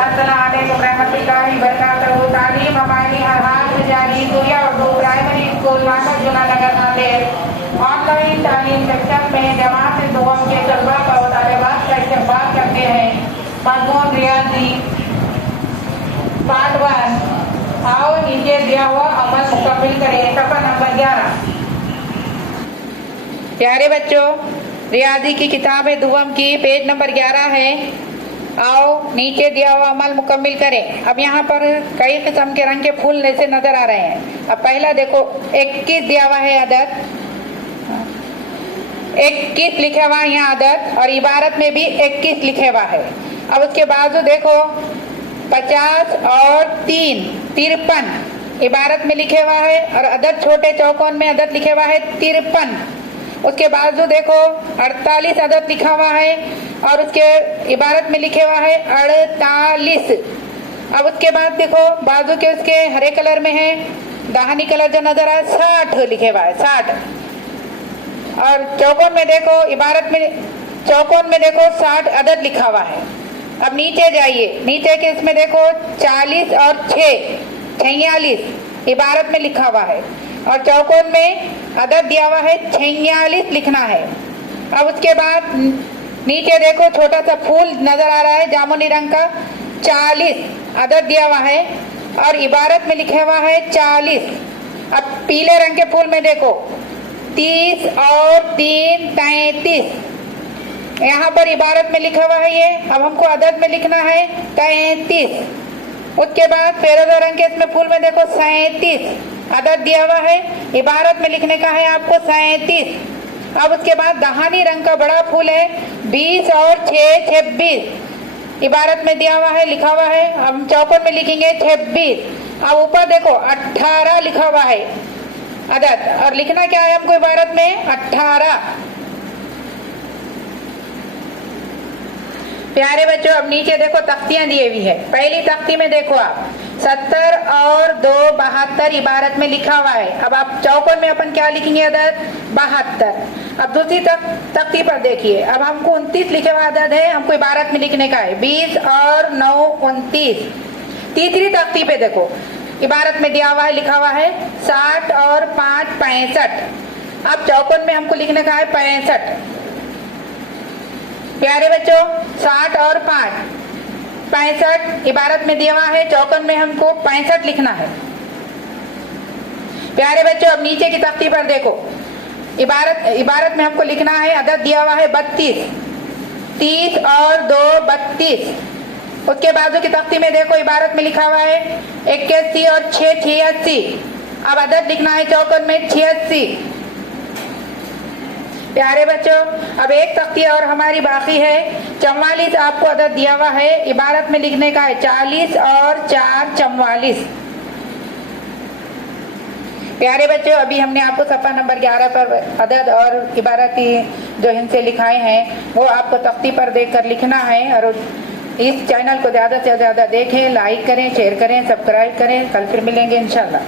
अस्सलामुअलैकुम रहमतुल्लाहि व बरकातहू। तालीम हमारी हर हाल में जारी। Surya Urdu primary school market Junanagar Nanded online तालीम सेक्शन में जमात दुआओं के तलबा और तालिबात का इस्तेमाल करते हैं। मजमून रियाजी पार्ट 1। आओ नीचे दिया हुआ अमल मुकम्मिल करें। सफा नंबर 11। प्यारे बच्चों, रियाजी की किताब है दुआम की, पेज नंबर 11 है। आओ नीचे दिया हुआ अमल मुकम्मिल करें। अब यहाँ पर कई किस्म के रंग के फूल जैसे नजर आ रहे हैं। अब पहला देखो 21 दिया हुआ है अदद, 21 लिखा हुआ है यहाँ अदद, और इबारत में भी 21 लिखे हुआ है। अब उसके बाजू देखो 50 और 3 53 इबारत में लिखे हुआ है, और अदद छोटे चौकोन में अदद लिखे हुआ है 53। उसके बाजू देखो 48 अदद लिखा हुआ है, और उसके इबारत में लिखे हुआ है 48। अब उसके बाद देखो बाजू के उसके हरे कलर में है, दाहिनी कलर जो नजर आए 60 लिखे हुआ है 60। और चौकोन में देखो इबारत में चौकोन में देखो 60 अदद लिखा हुआ है। अब नीचे जाइए, नीचे के इसमें देखो 40 और 6 46 इबारत में लिखा हुआ है, और चौकोन में अदद दिया हुआ है 46 लिखना है। अब उसके बाद नीचे देखो छोटा सा फूल नजर आ रहा है जामुनी रंग का, 40 अदद दिया हुआ है, और इबारत में लिखा हुआ है 40। अब पीले रंग के फूल में देखो 30 और 3 33 यहाँ पर इबारत में लिखा हुआ है ये। अब हमको अदद में लिखना है 33। उसके बाद फेरोजा रंग के इसमें फूल में देखो 37 अदद दिया हुआ है, इबारत में लिखने का है आपको 37। अब उसके बाद दहानी रंग का बड़ा फूल है 20 और 6 26 इबारत में दिया हुआ है, लिखा हुआ है। हम चौकोन में लिखेंगे 26। अब ऊपर देखो 18 लिखा हुआ है अदद, और लिखना क्या है हमको इबारत में 18। प्यारे बच्चों, अब नीचे देखो तख्तियां दी हुई है। पहली तख्ती में देखो आप 70 और 2 72 इबारत में लिखा हुआ है। अब आप चौकोन में अपन क्या लिखेंगे अदद 72। अब दूसरी तख्ती पर देखिए, अब हमको 29 लिखे हुआ अदद है, हमको इबारत में लिखने का है 20 और 9 29। तीसरी तख्ती पे देखो इबारत में दिया हुआ है, लिखा हुआ है 60 और 5 65। अब चौकोन में हमको लिखने का है 65। प्यारे बच्चों 60 और 5 65 इबारत में दिया हुआ है, चौकोन में हमको 65 लिखना है। प्यारे बच्चों, अब नीचे की तख्ती पर देखो इबारत में हमको लिखना है, अदद दिया हुआ है 32 30 और 2 32। उसके बाजू की तख्ती में देखो इबारत में लिखा हुआ है 81 और 6 86। अब अदद लिखना है चौकोन में 86। प्यारे बच्चों, अब एक तख्ती और हमारी बाकी है, 44 आपको अदद दिया हुआ है, इबारत में लिखने का है 40 और 4 44। प्यारे बच्चों, अभी हमने आपको सफा नंबर 11 पर अदद और इबारती जो हिंसे लिखाए हैं वो आपको तख्ती पर देखकर लिखना है। और इस चैनल को ज्यादा से ज्यादा देखें, लाइक करें, शेयर करें, सब्सक्राइब करें। कल फिर मिलेंगे इंशाल्लाह।